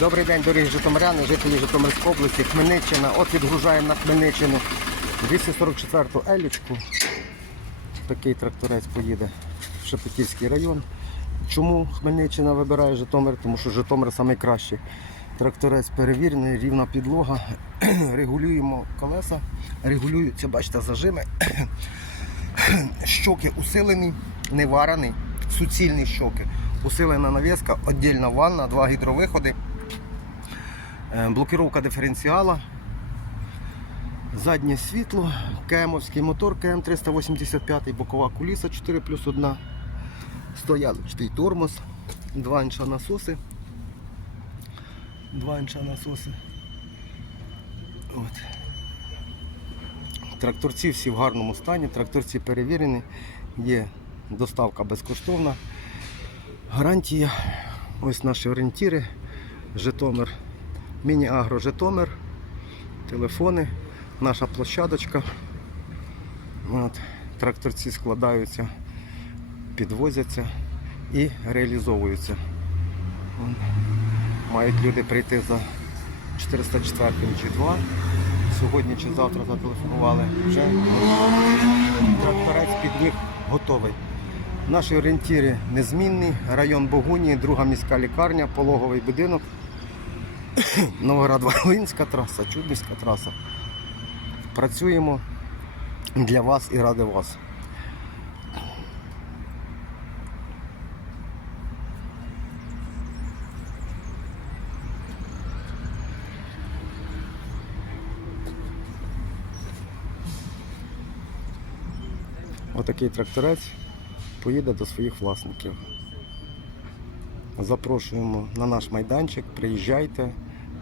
Добрий день, дорогі житомиряни, жителі Житомирської області, Хмельниччина. От відгружаємо на Хмельниччину 244-ту Елічку. Такий тракторець поїде в Шепетівський район. Чому Хмельниччина вибирає Житомир? Тому що Житомир найкращий. Тракторець перевірений, рівна підлога. Регулюємо колеса, регулюються, бачите, зажими. Щоки усилені, не варений, суцільні щоки. Усилена навіска, віддільна ванна, два гідровиходи, е, блокировка диференціала, заднє світло, КМовський мотор КМ385, бокова куліса 4 плюс 1, стояночний тормоз, 2 інча насоси. 2 інча насоси. От. Тракторці всі в гарному стані, тракторці перевірені, є доставка безкоштовна. Гарантія. Ось наші орієнтіри. Житомир. Міні-агро Житомир. Телефони, наша площадочка. От. Тракторці складаються, підвозяться і реалізовуються. Мають люди прийти за 404 чи 2. Сьогодні чи завтра зателефонували. Вже тракторець під них готовий. Наші орієнтіри незмінні. Район Богуні, друга міська лікарня, пологовий будинок. Новоград-Волинська траса, Чудницька траса. Працюємо для вас і ради вас. Отакий тракторець поїде до своїх власників. Запрошуємо на наш майданчик, приїжджайте,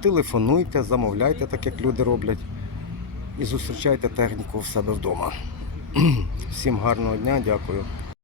телефонуйте, замовляйте, так як люди роблять, і зустрічайте техніку в себе вдома. Всім гарного дня, дякую.